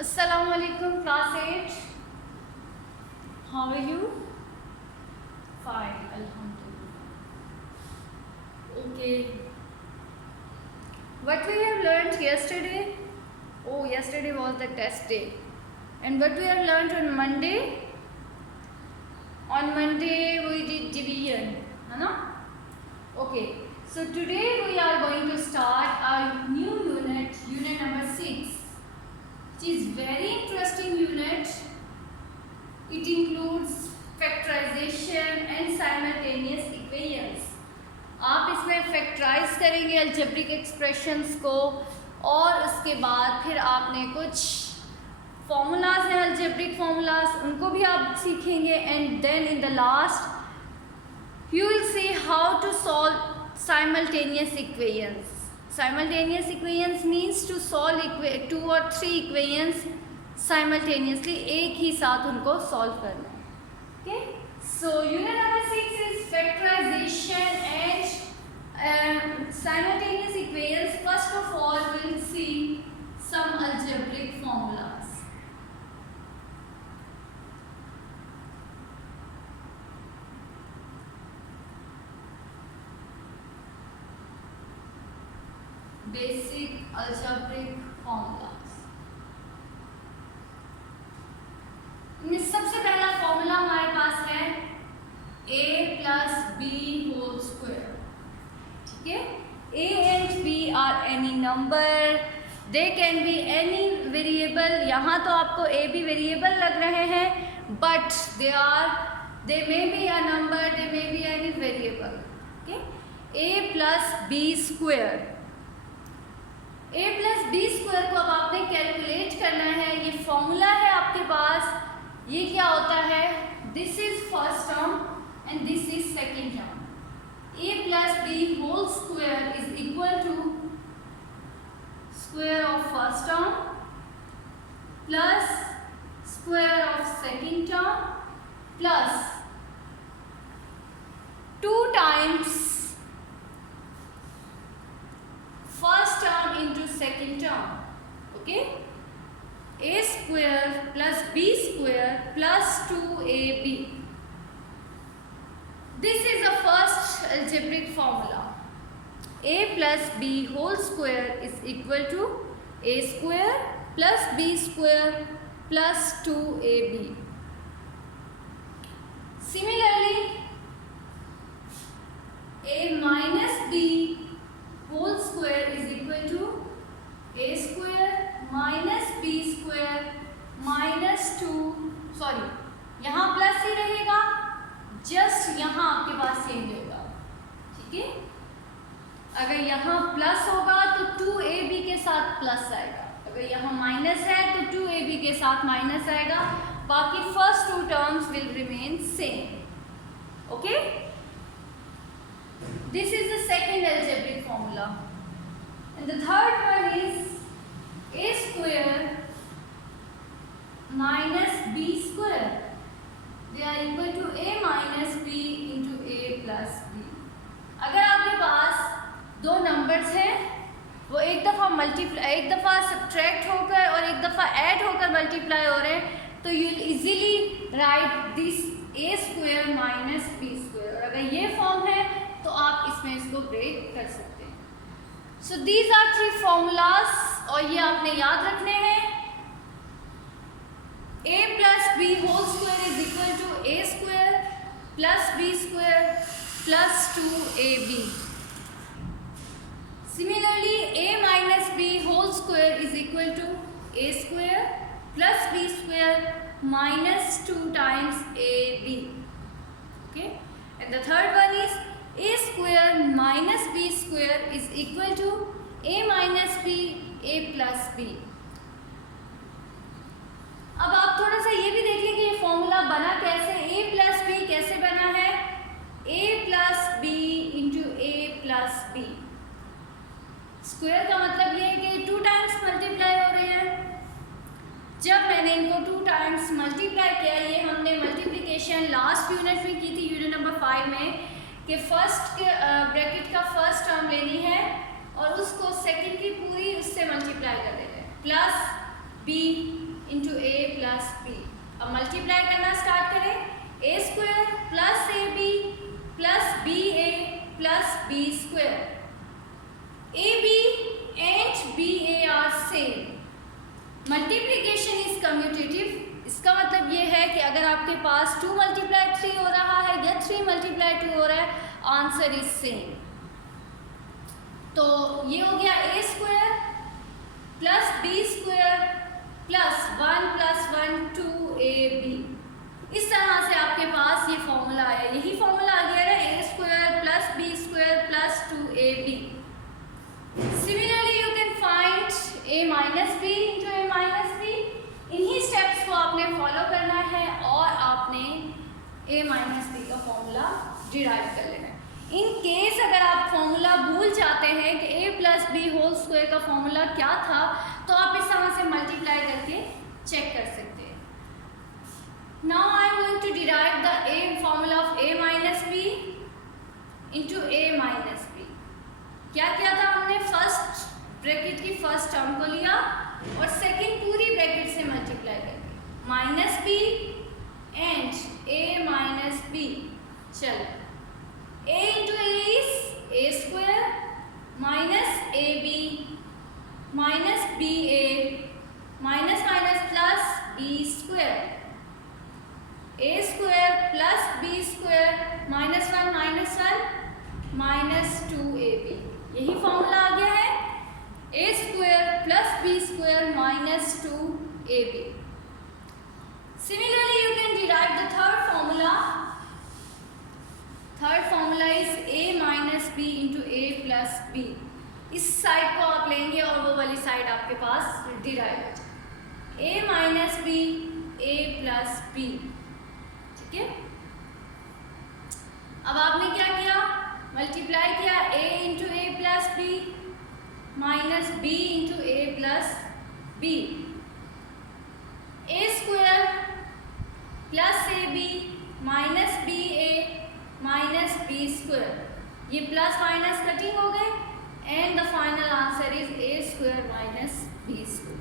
Assalamu alaikum, class 8. How are you? Fine, alhamdulillah. Okay. What we have learned yesterday? Oh, yesterday was the test day. And what we have learned on Monday? On Monday we did division, है Okay. So today we are going to start our new unit, unit number 6. It is very interesting unit. It includes factorization and simultaneous equations. आप इसमें factorise करेंगे algebraic expressions को और उसके बाद फिर आपने कुछ फॉर्मूलाज हैं अल्जेब्रिक फॉर्मूलाज उनको भी आप सीखेंगे and then in the last you will see how to solve simultaneous equations. Simultaneous equations means to solve 2 or 3 equations simultaneously, एक ही साथ उनको solve करना है. Okay? So unit number 6 is factorization and simultaneous equations. First of all, we will see some algebraic formulas. Basic algebraic formulas. इनमें सबसे पहला formula हमारे पास है a plus b whole square. ठीक है, a and b are any number. They can be any variable. यहाँ तो आपको a b वेरिएबल लग रहे हैं but they may be a number, they may be any variable. Okay, a plus b square. a plus B square को अब आपने calculate करना है. ये फॉर्मूला है आपके पास. ये क्या होता है? This is first term and this is second term. a plus B whole square is equal to square of first term plus square of second term plus 2 times first term into second term. Okay, a square plus b square plus 2ab. This is the first algebraic formula. a plus b whole square is equal to a square plus b square plus 2ab. Similarly, a minus b whole square is equal to a square minus b square minus 2. Sorry, यहाँ plus ही रहेगा, just यहाँ आपके पास change होगा. ठीक है, अगर यहाँ plus होगा तो 2ab के साथ प्लस आएगा. अगर यहाँ माइनस है तो 2ab के साथ माइनस आएगा. बाकी first 2 terms will remain same. Okay, this is the second algebraic formula, and the third one is a square minus b square. They are equal to a minus b into a plus b. अगर आपके पास दो numbers हैं, वो एक दफ़ा subtract होकर और एक दफ़ा ऐड होकर मल्टीप्लाई हो रहे हैं, तो you will easily right this a square minus b square. और अगर ये फॉर्म है तो आप इसमें इसको ब्रेक कर सकते हैं. सो दीज आर 3 फॉर्मूलाज और ये आपने याद रखने हैं. a plus B whole square is equal to a square plus b square plus 2ab. Similarly a minus b whole square is equal to a square plus b square minus 2 times ab. Okay, and the third one is a square minus b square is equal to a minus b a plus b. अब आप थोड़ा सा ये भी देख लें कि ये फॉर्मूला बना कैसे. a प्लस b कैसे बना है? a plus b into a plus b. Square का मतलब ये है कि 2 टाइम्स मल्टीप्लाई हो रहे हैं. जब मैंने इनको 2 टाइम्स मल्टीप्लाई किया, ये हमने मल्टीप्लिकेशन लास्ट यूनिट में की थी, यूनिट नंबर 5 में, कि फर्स्ट के ब्रैकेट का फर्स्ट टर्म लेनी है और उसको सेकंड की पूरी उससे मल्टीप्लाई कर देते हैं. Plus B into A plus B. अब मल्टीप्लाई करना स्टार्ट करें, A square plus A B plus B A plus B square. A B and B A are same. Multiplication is commutative. इसका मतलब ये है कि अगर आपके पास 2 × 3 हो रहा है या 3 × 2 हो रहा है, आंसर इज सेम। तो ये हो गया A square plus B square plus 1 + 1 2ab। इस तरह से आपके पास ये फॉर्मूला है। यही फॉर्मूला आ गया है a square plus B square plus 2ab। Similarly you can find a minus B into a minus b. इन्हीं स्टेप्स को आपने फॉलो करना है और आपने a माइनस बी का फॉर्मूला डिराइव कर लेना है। इन केस अगर आप फॉर्मूला भूल जाते हैं कि a plus B whole square का फॉर्मूला क्या था, तो आप इस तरह से मल्टीप्लाई करके चेक कर सकते हैं। Now I am going to derive the a formula of a minus B into a minus B. क्या किया था हमने? फर्स्ट ब्रैकेट की फर्स्ट टर्म को लिया और सेकंड पूरी ब्रैकेट से मल्टीप्लाई करके minus B and a minus B. चलो, a into a is a square minus ab minus ba minus minus plus b square. a square plus b square minus 1 minus 2ab। यही formula आ गया है a square plus b square minus 2ab। Similarly you can derive the third formula. Third formula is a minus B into A plus B. इस side को आप लेंगे और वो वाली साइड आपके पास डिराइव हो जाए। a minus B A plus B. ठीक है, अब आपने क्या किया? मल्टीप्लाई किया a into A plus B minus b into A plus B. a square plus A B minus B A minus B square. ये प्लस माइनस कटिंग हो गए and the final answer is a square minus B square.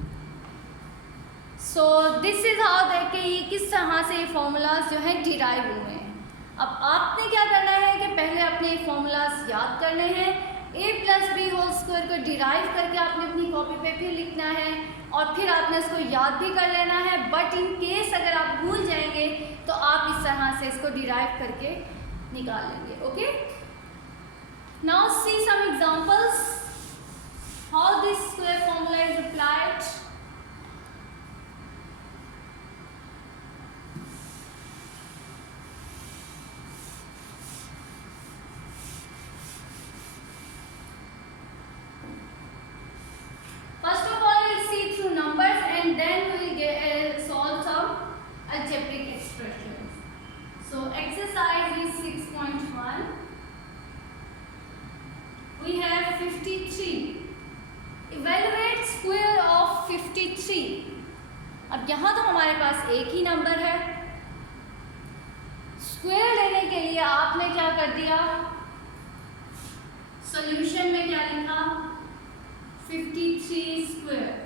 So this is how देखिए ये किस तरह से ये formulas जो हैं डिराइव हुए हैं। अब आपने क्या करना है कि पहले अपने फॉर्मूलाज याद करने हैं। a plus B whole square को डिराइव करके आपने अपनी कॉपी पे फिर लिखना है और फिर आपने इसको याद भी कर लेना है। बट इन केस अगर आप भूल जाएंगे तो आप इस तरह से इसको डिराइव करके निकाल लेंगे। Okay, now see some examples how this square formula is applied. Exercise is 6.1. We have 53. Evaluate square of 53. अब यहाँ तो हमारे पास एक ही नंबर है। स्क्वायर लेने के लिए आपने क्या कर दिया? सॉल्यूशन में क्या लिखा? 53 square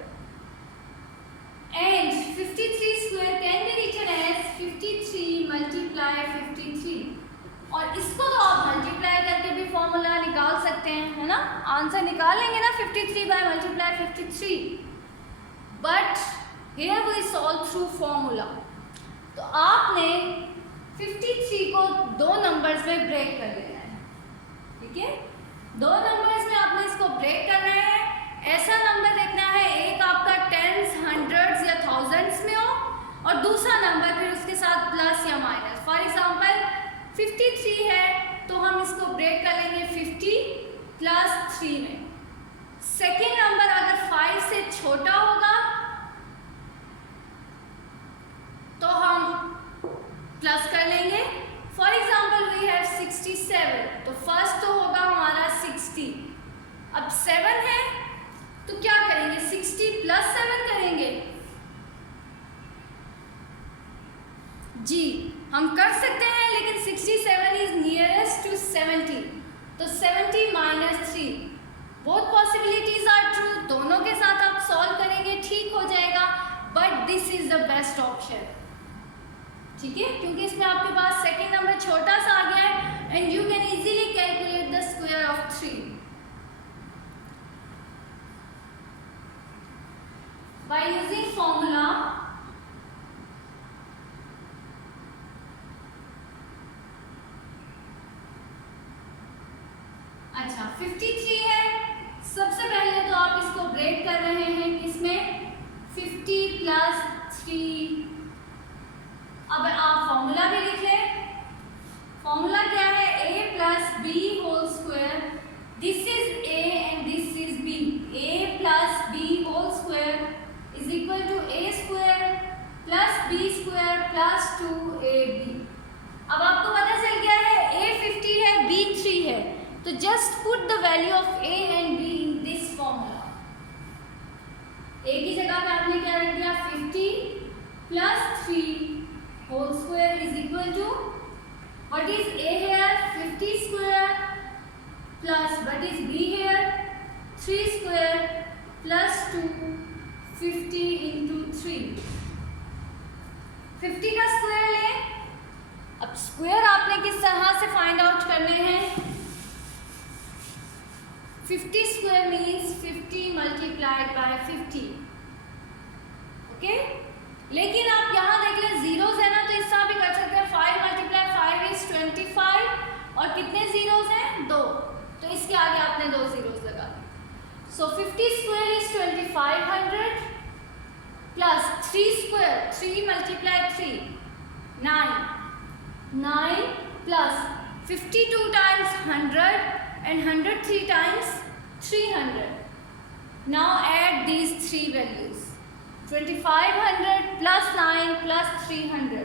and 53 square can be written as 53 multiply 53। और इसको तो आप मल्टीप्लाई करके भी फॉर्मूला निकाल सकते हैं, है ना? आंसर निकाल लेंगे ना 53 by multiply 53। But here we solve through formula। तो आपने 53 को दो नंबर्स में ब्रेक कर लेना है। ठीक है, दो नंबर्स में आपने इसको ब्रेक करना है। ऐसा नंबर लिखना है, एक आपका टेंस, हंड्रेड्स या थाउजेंड्स में हो और दूसरा नंबर फिर उसके साथ प्लस या माइनस। फॉर एग्जांपल 53 है तो हम इसको ब्रेक कर लेंगे 50 + 3 में। सेकेंड नंबर अगर 5 से छोटा होगा तो हम प्लस कर लेंगे। फॉर एग्जांपल वी हैव 67, तो फर्स्ट तो होगा हमारा 60। अब 7 है तो क्या करेंगे? 60 + 7 करेंगे। जी हम कर सकते हैं, लेकिन 67 इज नियरेस्ट टू 70, तो 70 - 3। Both possibilities are true. दोनों के साथ आप सॉल्व करेंगे, ठीक हो जाएगा। But this is the best option, ठीक है, क्योंकि इसमें आपके पास सेकेंड नंबर छोटा सा आ गया है and you can easily calculate the square of 3 bye using formula. अच्छा 53 है, सबसे पहले तो आप इसको ब्रेक कर रहे हैं किसमें, 50 प्लस 3। अब आप फॉर्मूला भी लिख लें, फॉर्मूला क्या है, a plus B whole square, this is a and this is b, a plus b whole square is equal to a square plus b square plus 2ab। अब आपको पता चल गया है a 50 है, b 3 है, तो just put the value of a and b in this formula. a की जगह पे आपने क्या रख दिया, 50 plus 3 whole square is equal to what is a here, 50 square plus what is b here, 3 square plus 2, 50 into 3, 50 का square लें। अब स्क्वायर आपने किस तरह से फाइंड आउट करने हैं, 50 square means 50 multiplied by 50, okay. लेकिन आप यहाँ देख लें जीरोस है ना, तो इस तरह भी कर सकते हैं, 5 मल्टीप्लाई 5 इज 25 और कितने जीरोस हैं, 2, तो इसके आगे आपने 2 जीरोस लगा दिए। सो 50 square is 2500 plus 3 square, 3 multiply 3 9 plus 52 times 100 and 103 times 300. Now add these three values, 2500 plus 9 plus 300,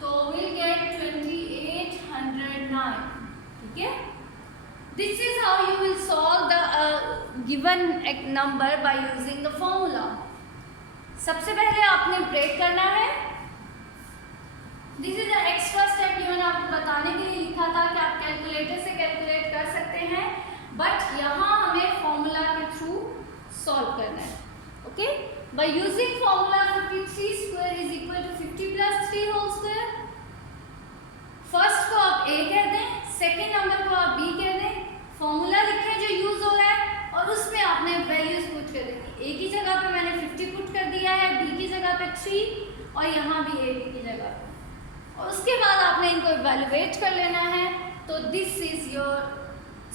so we'll get 2809, ठीक है। This is how you will solve the given number by using the formula. सबसे पहले आपने break करना है, this is the extra step जो मैंने आपको बताने के लिए लिखा था कि आप कैलकुलेटर से कैलकुलेट कर सकते हैं, बट यहाँ हमें फॉर्मूला के थ्रू सॉल्व करना है, okay. By using formula 53 square is equal to 50 plus 3 whole square, first को आप a कह दें, सेकेंड नंबर को आप b कह दें, फॉर्मूला लिखें जो यूज हो रहा है और उसमें आपने वैल्यूज पुट कर देंगे। a की जगह पे मैंने 50 पुट कर दिया है, b की जगह पे 3 और यहाँ भी a की जगह पे, और उसके बाद आपने इनको इवैल्यूएट कर लेना है, तो this is your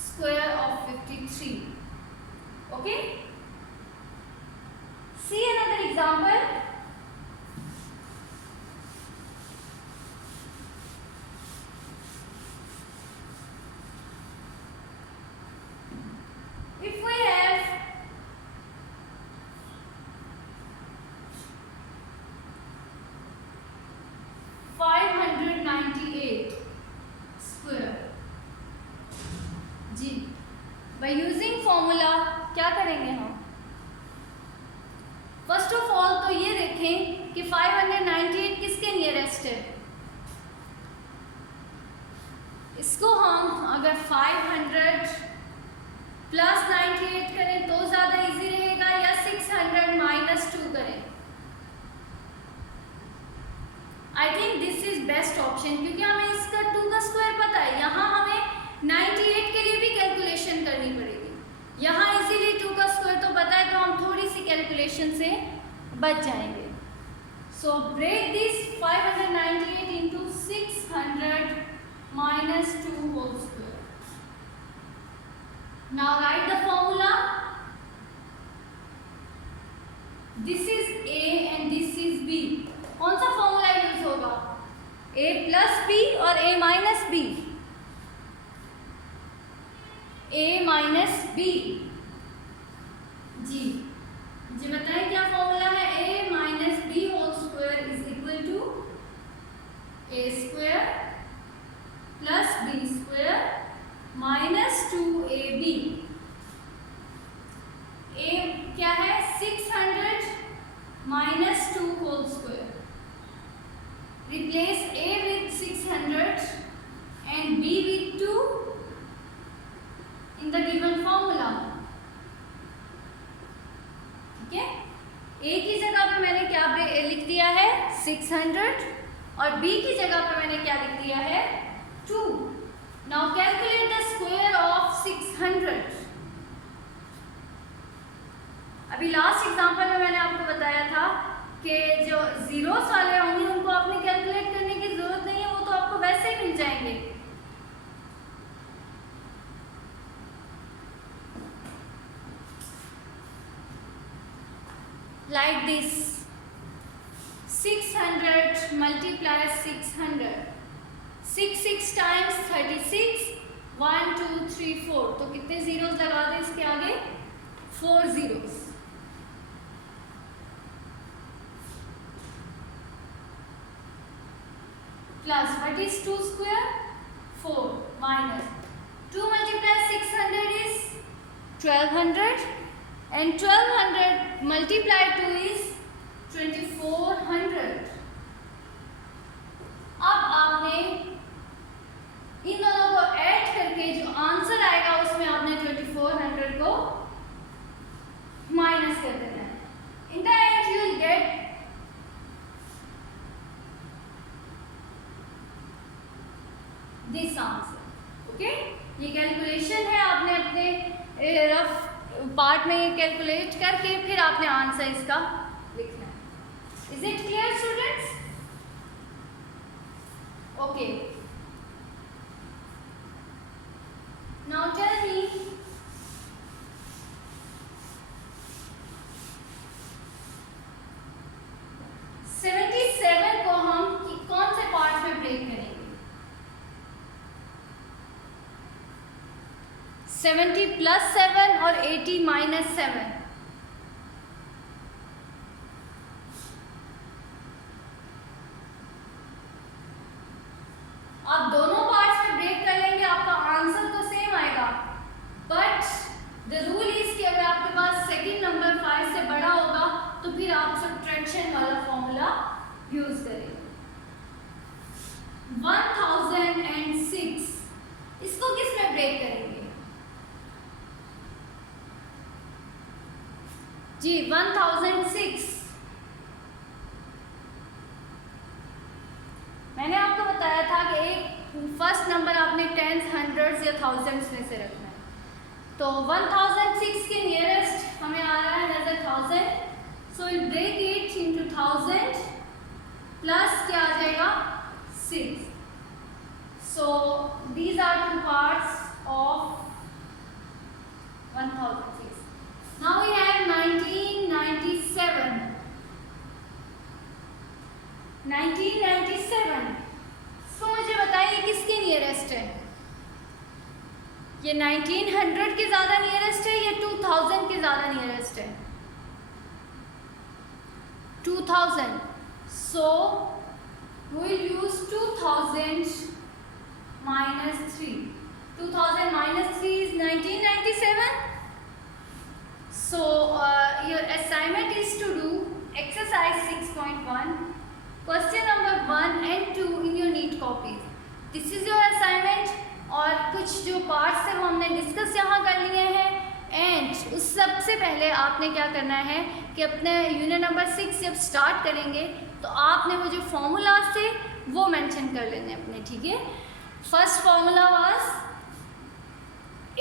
square of 53, okay. See another example, if we have 598 स्क्वायर, जी बाय यूजिंग फॉर्मूला क्या करेंगे हम, फर्स्ट ऑफ ऑल तो ये देखें कि 598 किसके नियरेस्ट है, इसको हम अगर 500 प्लस 98 करें तो ज़्यादा इजी रहेगा, या 600 माइनस 2 करें, I think this is best option, क्योंकि हमें इसका 2 का स्क्वायर पता है, यहाँ हमें 98 के लिए भी कैलकुलेशन करनी पड़ेगी, यहाँ इजीली 2 का स्क्वायर तो पता है, तो हम थोड़ी सी कैलकुलेशन से बच जाएंगे। So break this 598 into 600 minus 2 whole square, now write the formula, this is a and this is b, कौन सा फॉर्मूला यूज होगा, a प्लस b और a minus b, a minus b, जी बताएं क्या फॉर्मूला है, a minus b whole square is equal to a square plus b square minus 2ab, a क्या है 600 minus 2 whole square, replace a with 600 and b with 2 in the given formula, ठीक है। a की जगह पे मैंने क्या 600 और b की जगह पे मैंने क्या लिख दिया है 2। Now calculate the square of 600। अभी लास्ट एग्जांपल में मैंने आपको बताया था कि जो जीरोस वाले होंगे उनको आपने कैलकुलेट करने की जरूरत नहीं है, वो तो आपको वैसे ही मिल जाएंगे। लाइक दिस 600 मल्टीप्लाई 600, 6 टाइम्स 36, 1 2 3 4, तो कितने जीरोस लगा दें इसके आगे 4 zeros. Plus what is 2 square 4 minus 2 multiplied 600 is 1200 and 1200 multiplied 2 is 2400। अब आपने इन दोनों को ऐड करके जो आंसर आएगा उसमें आपने 2400 को माइनस कर देना है। In the end you will get this answer. Okay, ये कैलकुलेशन है, आपने अपने रफ पार्ट में ये कैलकुलेट करके फिर आपने आंसर इसका लिखना है। Is it clear students? Okay, now tell me को हम कौन से पार्ट में ब्रेक करेंगे? 70 प्लस 7 और 80 माइनस 7। आप दोनों पार्ट्स में ब्रेक कर लेंगे, आपका आंसर तो सेम आएगा, बट द रूल इज कि अगर आपके पास सेकंड नंबर 5 से बड़ा होगा तो फिर आप सब्ट्रैक्शन वाला फॉर्मूला यूज करेंगे। 1006 इसको किस में ब्रेक करेंगे जी? 1006 मैंने आपको बताया था कि एक फर्स्ट नंबर आपने टेंस, हंड्रेड्स या थाउजेंड्स में से रखना है। तो 1006 के नियरेस्ट हमें आ रहा है नजर 1000, so will break it into 1000 plus क्या आ जाएगा 6। So these are two parts of 1006। Now we have 1997। 1997 इसको मुझे बताइए किसके नियरेस्ट है? ये 1900 के ज़्यादा नियरेस्ट है या 2000 के ज़्यादा नियरेस्ट है? 2000। सो we'll use 2000 minus 3. 2000 minus 3 is 1997. So your assignment is to do exercise 6.1, question number 1 and 2 in your neat copies. This is your assignment. और कुछ जो पार्ट्स थे वो हमने डिस्कस यहाँ कर लिए हैं। एंड उस सबसे पहले आपने क्या करना है कि अपने यूनिट नंबर 6 जब स्टार्ट करेंगे तो आपने वो जो फॉर्मूलाज थे वो मेंशन कर लेने अपने, ठीक है? First formula was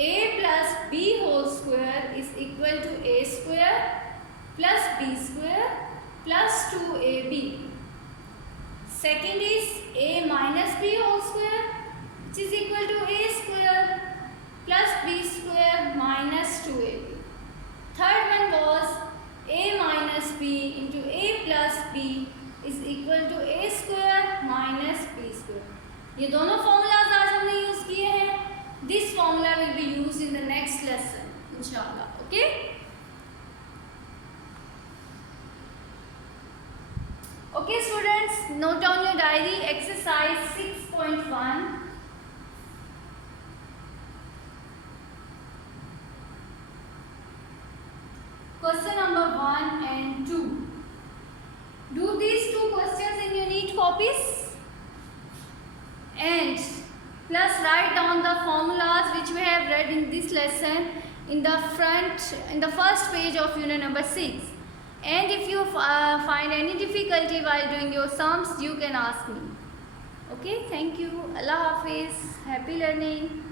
a plus b whole square is equal to a square plus b square plus 2ab. Second is a minus b whole square which is equal to a square plus b square minus 2ab. Third one was a minus b into a plus b is equal to a square minus b square. ये दोनों formulas आज हमने use किए हैं। This formula will be used in the next lesson इंशाल्लाह। Okay, okay students, note down your diary exercise 6.1। Question number 1 and 2. Do these two questions in your neat copies and plus write down the formulas which we have read in this lesson in the front, in the first page of unit number 6. And if you find any difficulty while doing your sums, you can ask me. Okay, thank you. Allah Hafiz. Happy learning.